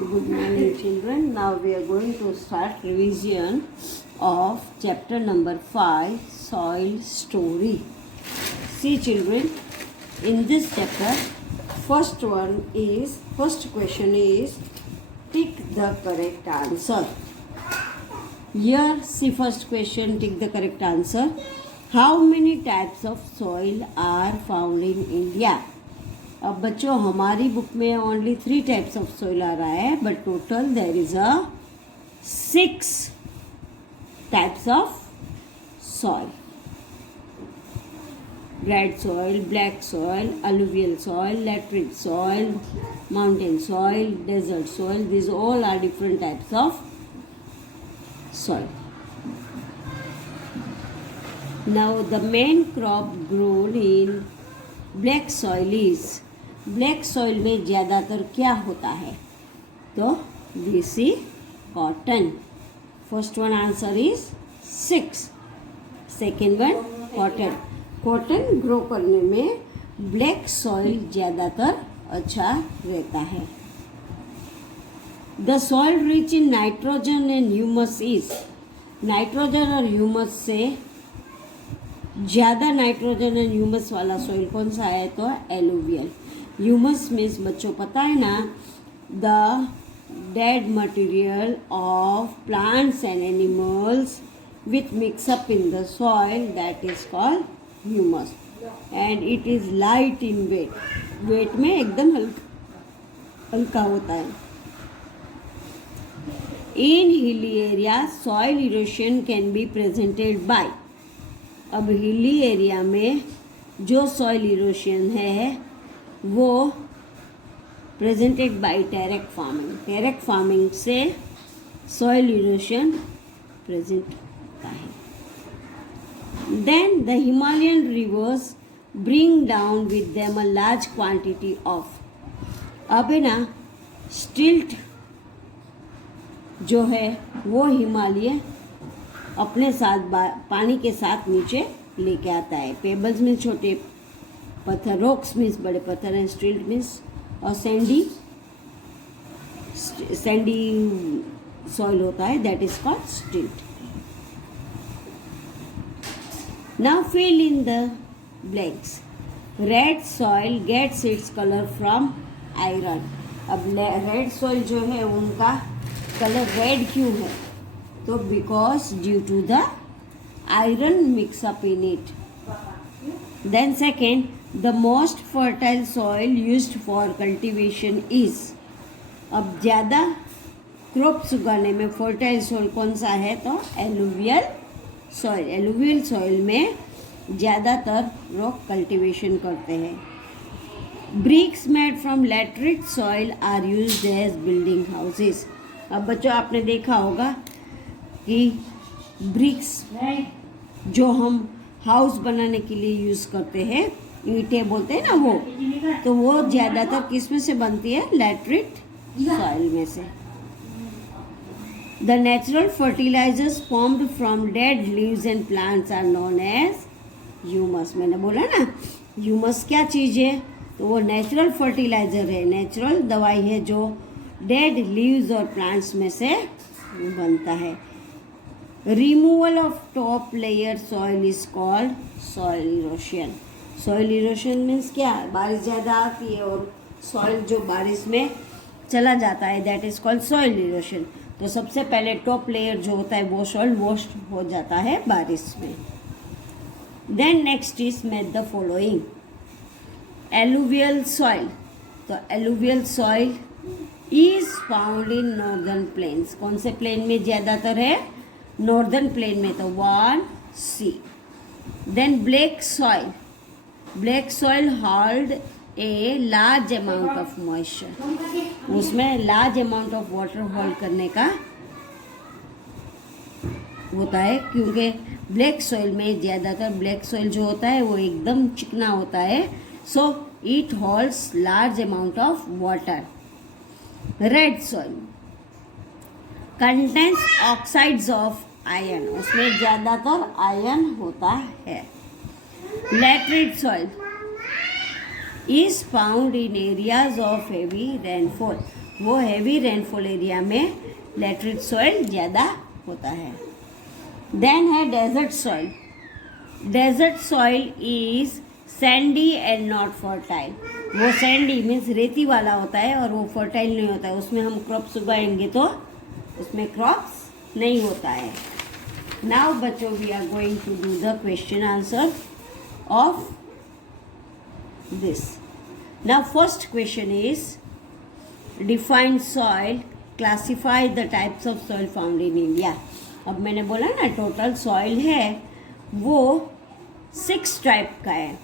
Good morning, children. Now we are going to start revision of chapter number 5, Soil Story. See, children, in this chapter, first question is pick the correct answer. Here, see first question, take the correct answer. How many types of soil are found in India? अब बच्चों हमारी book में only 3 types of soil आ रहा है, but total there is a 6 types of soil. Red soil, black soil, alluvial soil, laterite soil, mountain soil, desert soil. These all are different types of soil. Now the main crop grown in black soil is, black soil में ज़्यादातर क्या होता है? तो देसी cotton. First one answer is 6. Second one cotton. Cotton grow करने में black soil ज़्यादातर अच्छा रहता है. The soil rich in nitrogen and humus is, nitrogen और ह्यूमस से ज़्यादा नाइट्रोजन एंड ह्यूमस वाला सॉइल कौन सा है? तो एलुवियल. ह्यूमस मीन्स बच्चों पता है ना, the dead material of plants and animals with mix up in the soil, that is called humus. And it is light in weight. Weight में एकदम हल्का होता है. In hilly area soil erosion can be presented by, अब hilly area में जो soil erosion है वो presented by terrace farming. Terrace farming से सॉइल इरोशन प्रेजेंट होता है. Then the Himalayan rivers bring down with them a large quantity of, अब है ना स्टिल्ट जो है वो हिमालय अपने साथ पानी के साथ नीचे लेके आता है. पेबल्स में छोटे पत्थर, रॉक्स मीन्स बड़े पत्थर हैं, स्टिल्ट मीन्स और सैंडी सॉइल होता है, that is called silt. Now fill in the blanks. Red soil gets its colour from iron. अब रेड सॉइल जो है उनका कलर रेड क्यों है? तो because due to the iron mix up in it. Then second, the most fertile soil used for cultivation is, अब ज़्यादा crops उगाने में फर्टाइल सॉइल कौन सा है? तो एलुवियल सॉइल. एलुवियल सॉइल में ज़्यादातर लोग कल्टीवेशन करते हैं. Bricks made from laterite soil are used as building houses. अब बच्चों आपने देखा होगा कि ब्रिक्स जो हम हाउस बनाने के लिए यूज़ करते हैं, ईंटें बोलते हैं ना वो, तो वो ज़्यादातर किस में से बनती है? लैटरिट सॉइल में से. The natural fertilizers formed from dead leaves and plants are known as humus. मैंने बोला ना ह्यूमस क्या चीज़ है? तो वो नेचुरल फर्टिलाइजर है, नेचुरल दवाई है जो डेड लीव्स और प्लांट्स में से बनता है. Removal of top layer soil is called soil erosion. Soil erosion means क्या? बारिश ज़्यादा आती है और सॉइल जो बारिश में चला जाता है, that is called soil erosion. तो सबसे पहले टॉप लेयर जो होता है वो सॉइल वॉश हो जाता है बारिश में. Then next is made the following. Alluvial soil, तो alluvial soil is found in northern plains. कौन से प्लेन में ज़्यादातर है? नॉर्दर्न प्लेन में, तो 1C. Then black soil, black soil hold a large amount of moisture. उसमें large amount of water hold करने का होता है, क्योंकि ब्लैक सॉइल में ज़्यादातर ब्लैक सॉइल जो होता है वो एकदम चिकना होता है, so it holds large amount of water. Red soil contains oxides of iron, उसमें ज़्यादातर आयरन होता है. Laterite soil is found in areas of heavy rainfall. वो हैवी रेनफॉल एरिया में लैटरिट सॉइल ज़्यादा होता है। देन है desert soil. Desert soil is sandy and not fertile. वो सैंडी मीन्स रेती वाला होता है और वो फर्टाइल नहीं होता है। उसमें हम क्रॉप्स उगाएंगे तो उसमें क्रॉप्स नहीं होता है। नाउ बच्चों we are going to do the question answer of this. Now first question is define soil, classify the types of soil found in India. अब मैंने बोला ना टोटल सॉइल है वो 6 टाइप का है।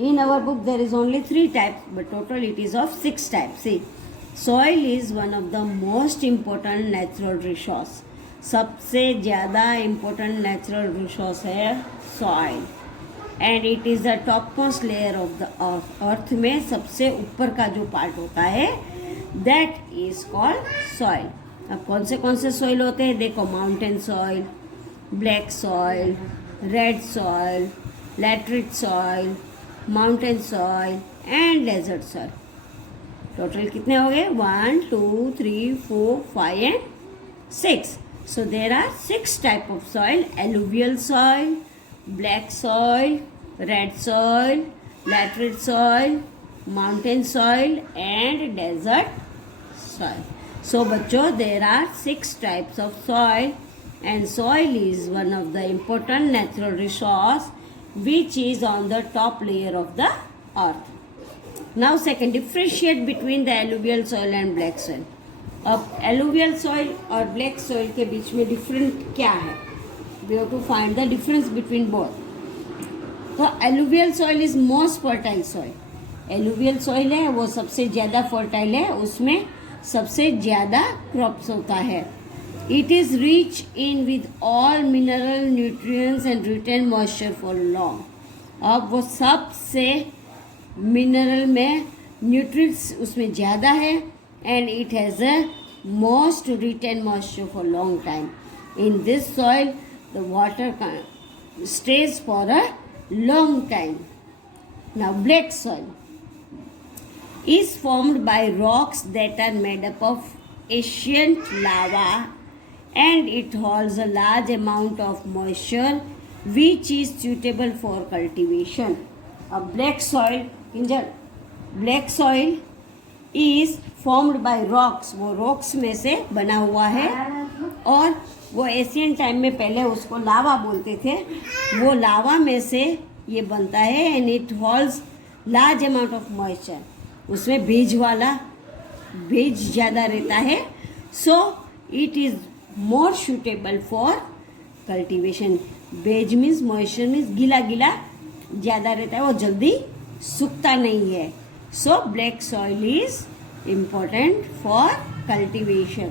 In our book there is only 3 types, but total it is of 6 types. See, soil is one of the most important natural resource. सबसे ज़्यादा important natural resource है soil, and it is the topmost layer of the earth. Earth में सबसे ऊपर का जो part होता है that is called soil. अब कौन से soil होते हैं देखो, mountain soil, black soil, red soil, laterite soil, mountain soil and desert soil. Total कितने हो गए? 1 2 3 4 5 and 6। So there are 6 type of soil: alluvial soil, black soil, red soil, laterite soil, mountain soil and desert soil. So बच्चों there are 6 types of soil and soil is one of the important natural resource which is on the top layer of the earth. Now second, differentiate between the alluvial soil and black soil. अब alluvial soil और black soil के बीच में different क्या है? We have to find the difference between both. तो alluvial soil is most fertile soil. alluvial soil है वो सबसे ज़्यादा fertile है, उसमें सबसे ज़्यादा crops होता है। It is rich in with all mineral nutrients and retain moisture for long. अब वो सबसे मिनरल में न्यूट्रिएंट्स उसमें ज़्यादा है and it has a most retain moisture for long time. In this soil, the water stays for a long time. Now, black soil is formed by rocks that are made up of ancient lava, and it holds a large amount of moisture which is suitable for cultivation. A black soil is formed by rocks. वो rocks में से बना हुआ है और वो Asian time में पहले उसको लावा बोलते थे। वो लावा में से ये बनता है and it holds large amount of moisture. उसमें बीज ज़्यादा रहता है, so it is more suitable for cultivation. बेज मीन्स मॉइस्चर मीन्स गीला ज़्यादा रहता है, वो जल्दी सूखता नहीं है। So black soil is important for cultivation.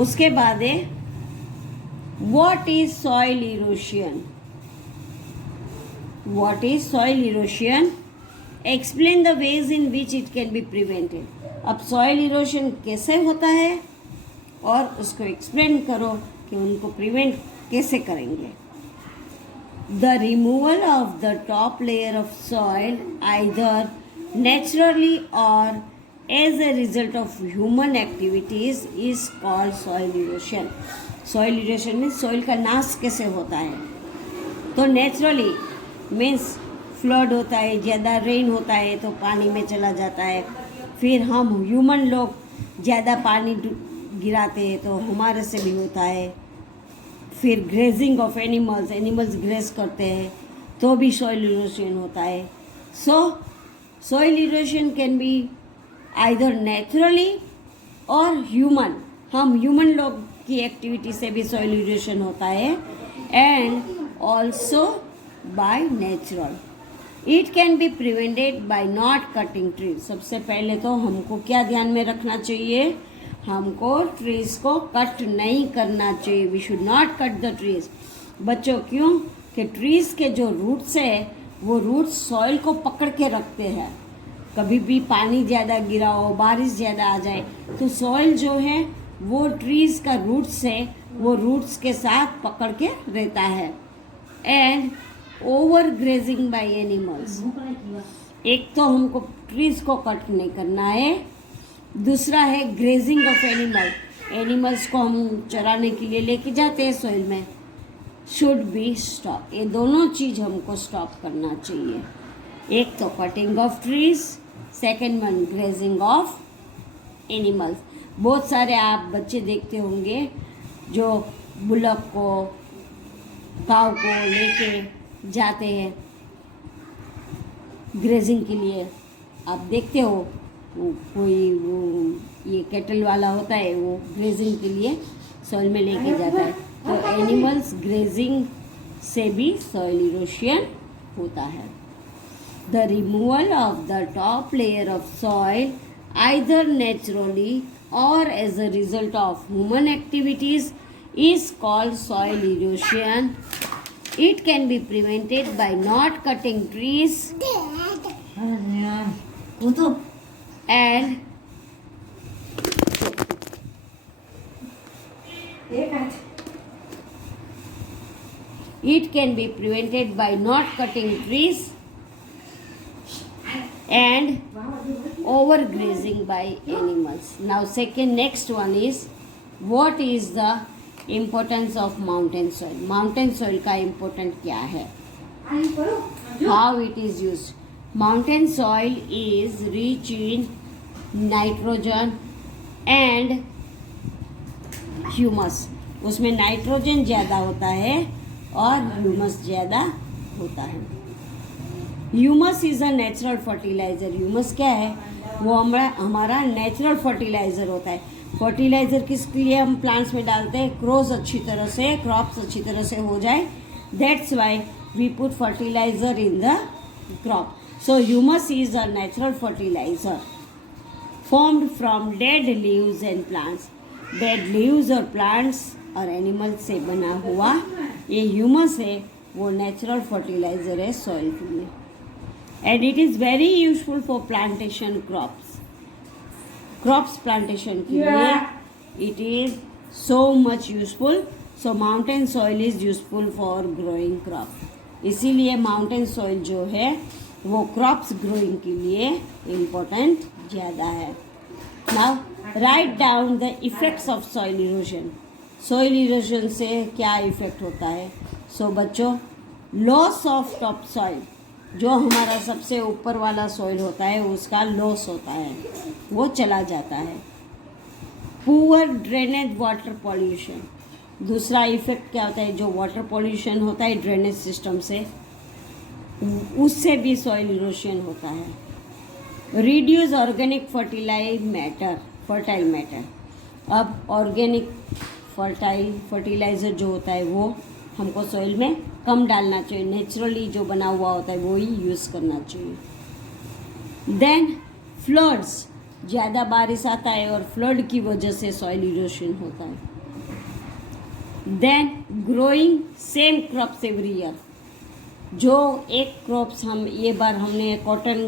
उसके बाद है what is soil erosion. What is soil erosion? Explain the ways in which it can be prevented. अब सॉइल इरोशन कैसे होता है और उसको एक्सप्लेन करो कि उनको प्रिवेंट कैसे करेंगे। The removal of the top layer of soil either naturally or as a result of human activities is called soil erosion. Soil erosion means soil का नाश कैसे होता है। तो नेचुरली मीन्स फ्लड होता है, ज़्यादा रेन होता है तो पानी में चला जाता है। फिर हम ह्यूमन लोग ज़्यादा पानी गिराते हैं तो हमारे से भी होता है। फिर ग्रेजिंग ऑफ एनिमल्स ग्रेज करते हैं तो भी सॉइल इरोशन होता है। सो soil erosion can be either naturally और ह्यूमन। हम ह्यूमन लोग की एक्टिविटी से भी सॉइल इरोशन होता है and also by natural. It can be prevented by not cutting trees. सबसे पहले तो हमको क्या ध्यान में रखना चाहिए, हमको ट्रीज को कट नहीं करना चाहिए। We should not cut the trees. बच्चों क्यों कि ट्रीज के जो रूट्स है वो रूट्स सॉइल को पकड़ के रखते हैं। कभी भी पानी ज़्यादा गिरा हो, बारिश ज़्यादा आ जाए तो सॉइल जो है वो ट्रीज का रूट्स है वो रूट्स के साथ पकड़ के रहता है। And over grazing by animals. एक तो हमको ट्रीज को कट नहीं करना है दूसरा है ग्रेजिंग ऑफ एनिमल्स को हम चराने के लिए लेके जाते हैं सॉइल में, शुड बी स्टॉप। ये दोनों चीज हमको स्टॉप करना चाहिए। एक तो cutting of trees, second one grazing of animals. बहुत सारे आप बच्चे देखते होंगे जो बुलक को, काव को लेके जाते हैं ग्रेजिंग के लिए। आप देखते हो कोई ये कैटल वाला होता है, वो ग्रेजिंग के लिए सॉइल में लेके जाता है। तो एनिमल्स ग्रेजिंग से भी सॉइल इरोशन होता है। The removal of the top layer of soil either naturally or as a result of human activities is called soil erosion. It can be prevented by not cutting trees and it can be prevented by not cutting trees and overgrazing by animals. Now next one is, what is the importance of mountain soil? Mountain soil का important क्या है? How it is used? Mountain soil is rich in nitrogen and humus. उसमें nitrogen ज़्यादा होता है और humus ज़्यादा होता है। Humus is a natural fertiliser. Humus क्या है? वो हमारा नेचुरल फर्टिलाइज़र होता है। फर्टिलाइज़र किसके लिए हम प्लांट्स में डालते हैं? क्रॉप्स अच्छी तरह से हो जाए, that's why we put fertilizer in the crop. So humus is a natural fertilizer formed from dead leaves and plants. Dead leaves और प्लांट्स और एनिमल्स से बना हुआ ये ह्यूमस है, वो नेचुरल फर्टिलाइज़र है सॉइल के लिए। And it is very useful for plantation crops plantation के लिए it is so much useful. So mountain soil is useful for growing crop. इसीलिए mountain soil जो है वो crops growing के लिए important ज़्यादा है। Now write down the effects of soil erosion. Soil erosion से क्या इफेक्ट होता है? So बच्चों, loss of top soil, जो हमारा सबसे ऊपर वाला सॉइल होता है उसका लॉस होता है, वो चला जाता है। पुअर ड्रेनेज वाटर पॉल्यूशन, दूसरा इफेक्ट क्या होता है? जो वाटर पॉल्यूशन होता है ड्रेनेज सिस्टम से, उससे भी सॉइल इरोशन होता है। Reduce organic fertile matter. अब ऑर्गेनिक फर्टिलाइज़र जो होता है वो हमको सॉइल में कम डालना चाहिए, नेचुरली जो बना हुआ होता है वो ही यूज़ करना चाहिए। देन फ्लड्स, ज़्यादा बारिश आता है और फ्लड की वजह से सॉइल इरोशन होता है। Then growing same crops every year, जो एक क्रॉप्स ये बार हमने कॉटन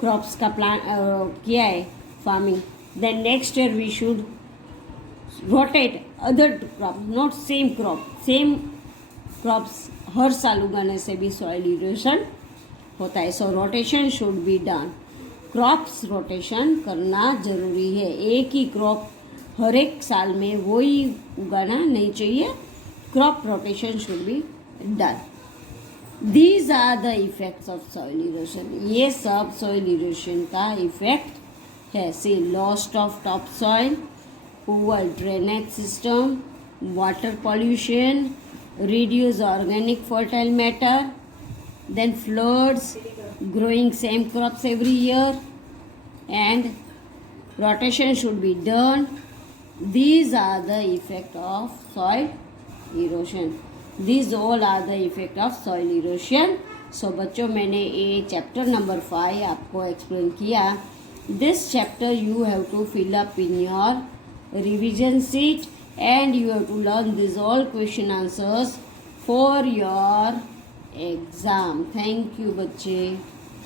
क्रॉप्स का प्लान किया है farming, then next year we should rotate other crop, not same crops हर साल उगाने से भी सॉइल इरोशन होता है। So rotation should be done. Crops rotation करना जरूरी है। एक ही क्रॉप हर एक साल में वो ही उगाना नहीं चाहिए। Crop rotation should be done. These are the effects of soil erosion. ये सब सॉइल इरोशन का इफेक्ट है। C lost of top soil, poor drainage system, water pollution, reduce organic fertile matter, then floods, growing same crops every year, and rotation should be done. These are the effect of soil erosion. These all are the effect of soil erosion. So बच्चों, मैंने ये chapter number 5 आपको explain किया. This chapter you have to fill up in your revision sheet and you have to learn these all question answers for your exam. Thank you बच्चे.